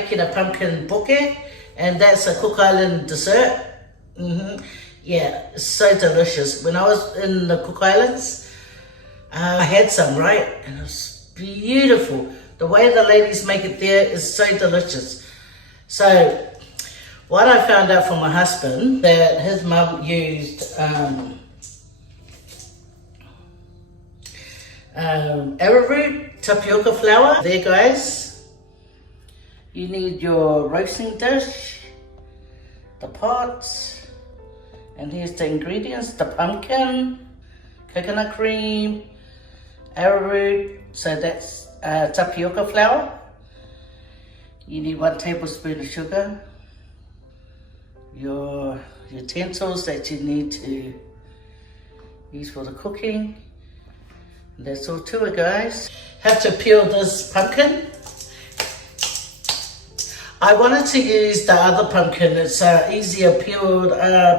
making a pumpkin poke, and that's a Cook Island dessert. Yeah, it's so delicious. When I was in the Cook Islands, I had some, right? And it was beautiful. The way the ladies make it there is so delicious. So, what I found out from my husband, that his mum used arrowroot tapioca flour. There, guys. You need your roasting dish, the pots, and here's the ingredients: the pumpkin, coconut cream, arrowroot. So that's tapioca flour. You need 1 tablespoon of sugar. Your utensils that you need to use for the cooking. That's all to it, guys. Have to peel this pumpkin. I wanted to use the other pumpkin. It's easier peeled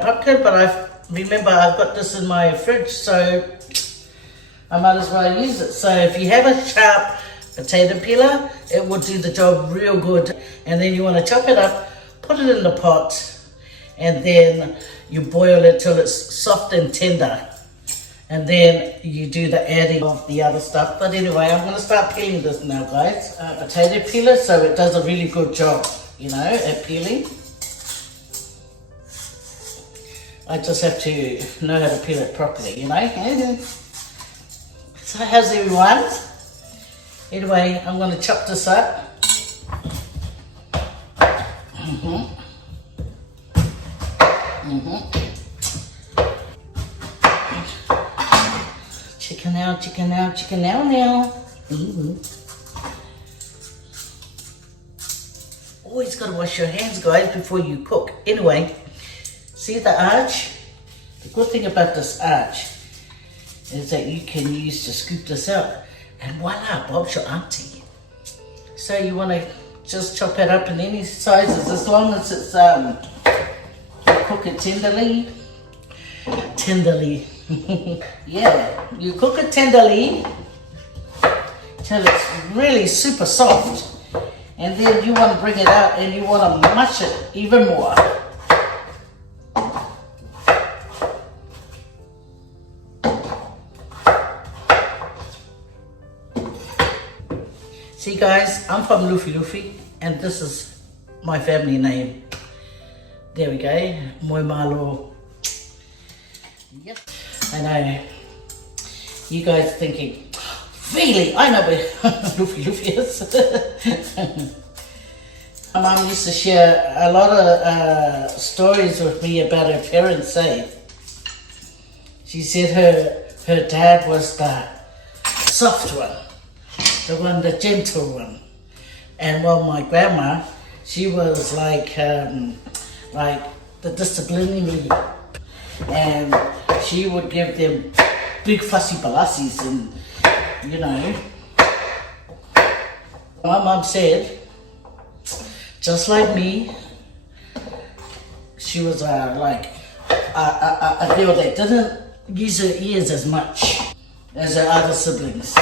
pumpkin, but remember I've got this in my fridge, so I might as well use it. So if you have a sharp potato peeler, it will do the job real good. And then you want to chop it up, put it in the pot, and then you boil it till it's soft and tender. And then you do the adding of the other stuff. But anyway, I'm going to start peeling this now, guys. Potato peeler, so it does a really good job, you know, at peeling. I just have to know how to peel it properly, you know. So how's everyone? Anyway, I'm going to chop this up. Chicken out now. Always got to wash your hands, guys, before you cook. Anyway, see the arch? The good thing about this arch is that you can use to scoop this out. And voila, Bob's your auntie. So you want to just chop it up in any sizes, as long as it's cook it tenderly. Yeah, you cook it tenderly till it's really super soft, and then you want to bring it out and you want to mash it even more. See, guys, I'm from Luffy, and this is my family name. There we go, Moi Malo. Yep. I know, you guys thinking, really? I know where Luffy is. My mum used to share a lot of stories with me about her parents, eh? She said her dad was the soft one, the gentle one. And while my grandma, she was like the disciplinary, and she would give them big fussy balassis, and you know. My mum said, just like me, she was like a girl that didn't use her ears as much as her other siblings.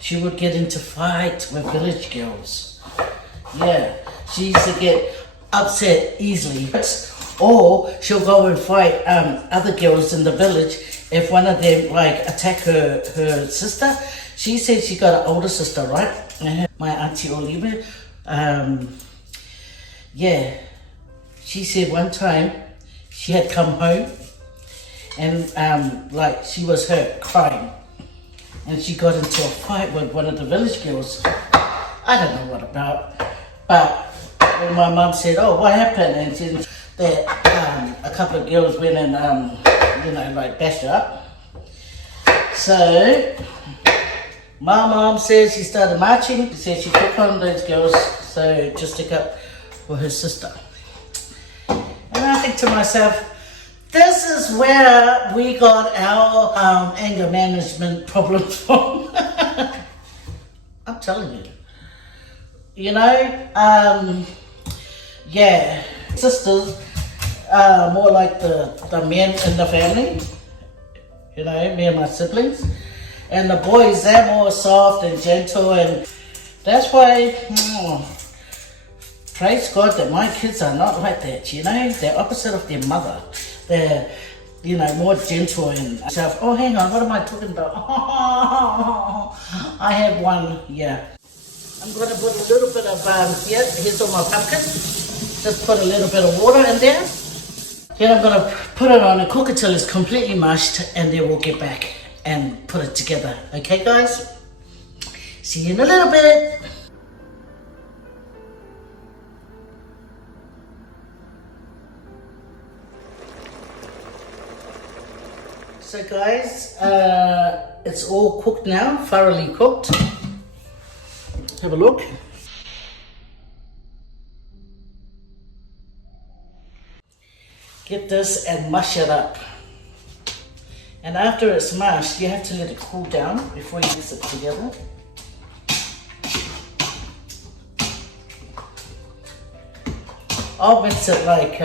She would get into fights with village girls. Yeah, she used to get upset easily. Or she'll go and fight other girls in the village if one of them like attack her sister. She said she got an older sister, right? My auntie Oliver. Yeah, she said one time she had come home and like she was hurt, crying, and she got into a fight with one of the village girls. I don't know what about, but when my mum said, "Oh, what happened?" and she said that a couple of girls went and you know, like bashed her up. So my mom says she started marching. She said she took on those girls so to stick up for her sister. And I think to myself, this is where we got our anger management problems from. I'm telling you. You know, yeah, sisters are more like the men in the family. You know, me and my siblings. And the boys, they're more soft and gentle, and that's why praise God that my kids are not like that, you know? They're opposite of their mother. They're, you know, more gentle and stuff. Oh, hang on, what am I talking about? I have one, yeah. I'm going to put a little bit of, here's all my pumpkin. Just put a little bit of water in there. Then I'm going to put it on and cook it till it's completely mushed, and then we'll get back and put it together. Okay, guys? See you in a little bit. So guys, it's all cooked now, thoroughly cooked. Have a look. Get this and mush it up. And after it's mashed, you have to let it cool down before you mix it together. I'll mix it like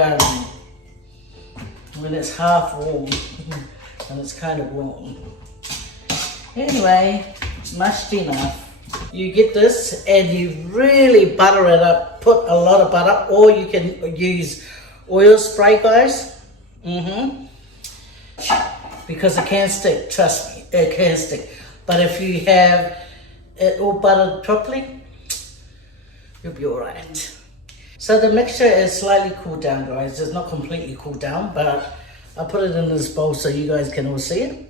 when it's half warm and it's kind of warm. Anyway, it's mashed enough. You get this and you really butter it up. Put a lot of butter, or you can use oil spray, guys. Because it can stick, trust me, it can stick. But if you have it all buttered properly, you'll be alright. So the mixture is slightly cooled down, guys. It's not completely cooled down, but I'll put it in this bowl so you guys can all see it.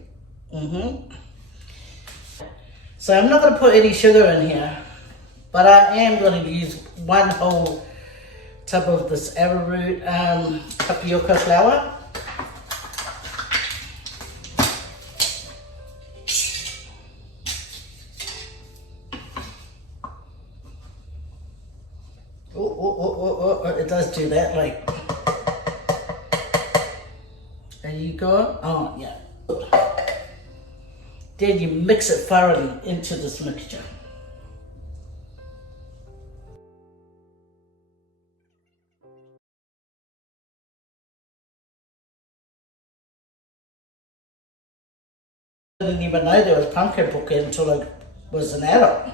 So I'm not going to put any sugar in here, but I am going to use one whole tub of this arrowroot tapioca flour. It does do that, like, there you go. Oh yeah. Then you mix it thoroughly into this mixture. I didn't even know there was pumpkin poke until I was an adult.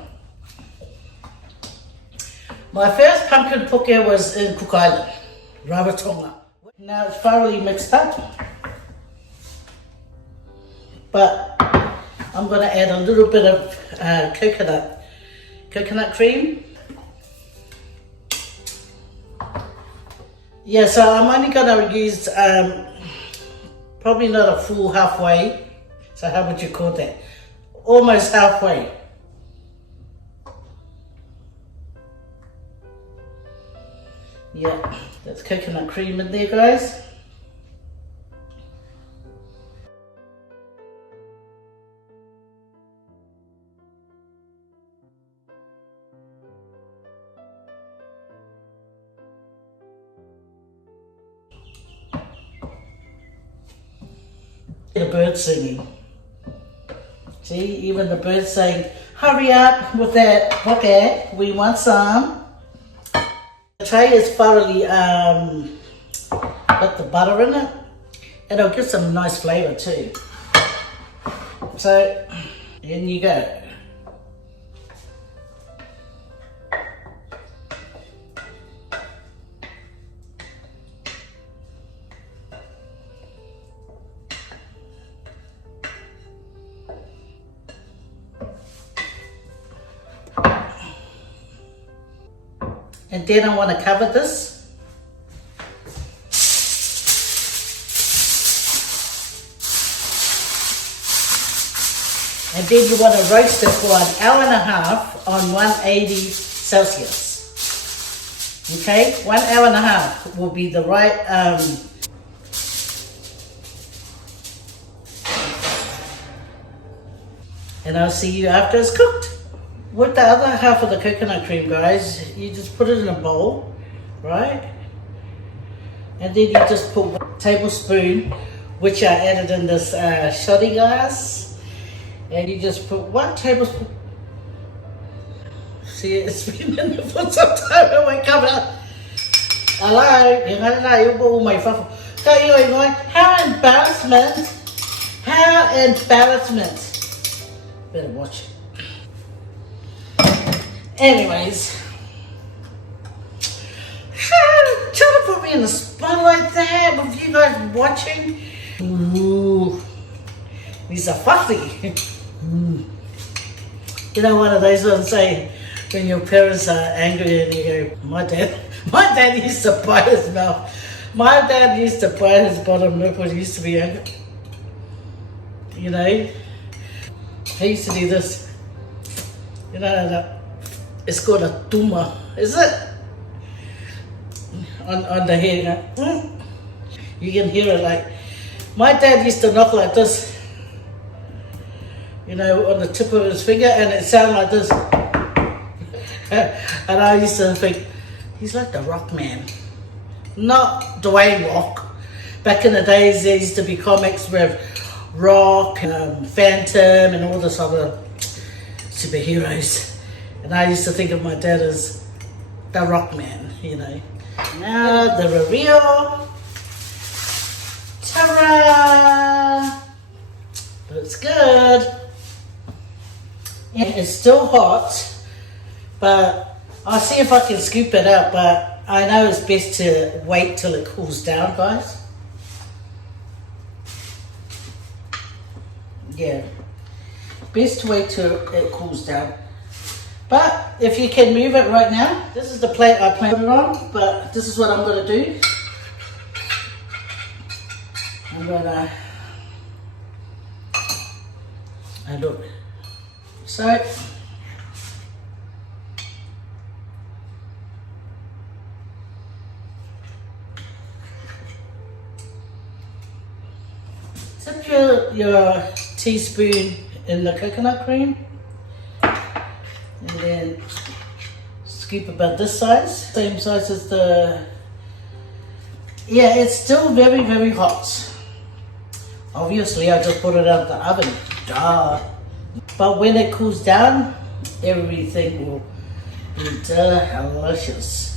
My first pumpkin poke was in Cook Island, Rarotonga. Now it's thoroughly mixed up, but I'm going to add a little bit of coconut cream. Yeah, so I'm only going to use probably not a full halfway. So how would you call that? Almost halfway. Yeah, that's coconut cream in there, guys. The birds singing. See, even the birds saying, hurry up with that poke, we want some. The tray is thoroughly got the butter in it. It'll give some nice flavour too. So, in you go. And then I want to cover this. And then you want to roast it for an hour and a half on 180 Celsius. Okay, 1 hour and a half will be the right and I'll see you after it's cooked. With the other half of the coconut cream, guys, you just put it in a bowl, right? And then you just put 1 tablespoon, which I added in this shoddy glass. And you just put 1 tablespoon. See, it's been in there for some time. Oh my God. Hello, you know, you bought my fuffle. So you're going, how embarrassment? How embarrassment? Better watch it. Trying to put me in the spotlight there with you guys watching. Ooh, these are fussy. You know, one of those ones say when your parents are angry and you go, my dad used to bite his mouth. My dad used to bite his bottom lip when he used to be angry. You know, he used to do this. You know, it's called a tuma, is it? On the head. You can hear it like, my dad used to knock like this. You know, on the tip of his finger, and it sounded like this. And I used to think, he's like the Rock Man. Not Dwayne Rock. Back in the days, there used to be comics with Rock and Phantom and all this other superheroes. And I used to think of my dad as the Rock Man, you know. Now the reveal. Ta-ra! Looks good. Yeah, it's still hot, but I'll see if I can scoop it out, but I know it's best to wait till it cools down, guys. Yeah, best to wait till it cools down. But if you can move it right now, this is the plate I plan to put it on, but this is what I'm going to do. I'm going to, and look, so, dip your teaspoon in the coconut cream, and then scoop about this size, same size as the, yeah, it's still very, very hot. Obviously, I just put it out the oven, duh. But when it cools down, everything will be delicious.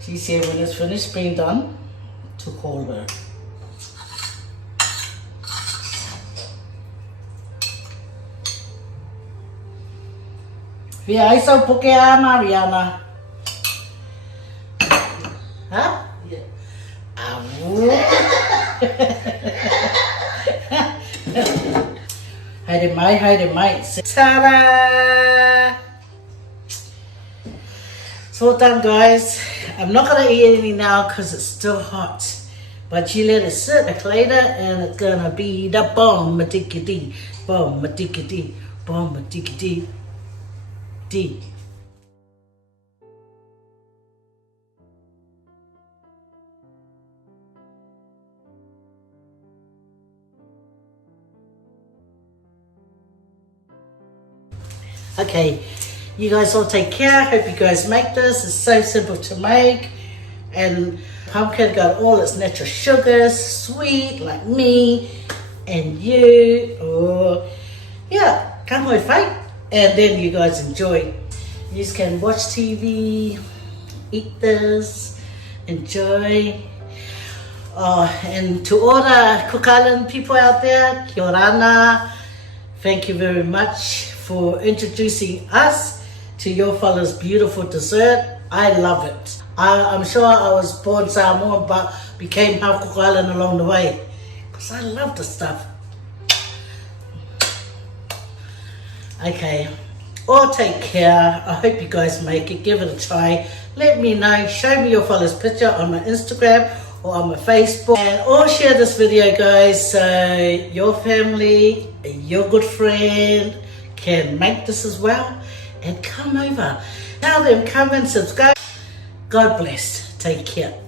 She said when it's finished being done, to call her. Via iso puke a Mariana. Huh? Yeah. Hide mai. Ta-da! It's all done, guys. I'm not going to eat any now because it's still hot. But you let it sit later and it's going to be the bomb matikiti. Bomb matikiti. Bomb matikiti. D. Okay. You guys all take care. Hope you guys make this. It's so simple to make. And pumpkin got all its natural sugars, sweet like me and you. Oh, yeah, can't wait fight. And then you guys enjoy. You can watch TV, eat this, enjoy. Oh, and to all the Cook Island people out there, Kia Orana, thank you very much for introducing us to your fellas' beautiful dessert. I love it. I'm sure I was born Samoan but became half Cook Island along the way because I love the stuff. Okay, all take care. I hope you guys make it. Give it a try. Let me know. Show me your fellas' picture on my Instagram or on my Facebook. And all share this video, guys, so your family, your good friend can make this as well. And come over. Tell them, come and subscribe. God bless. Take care.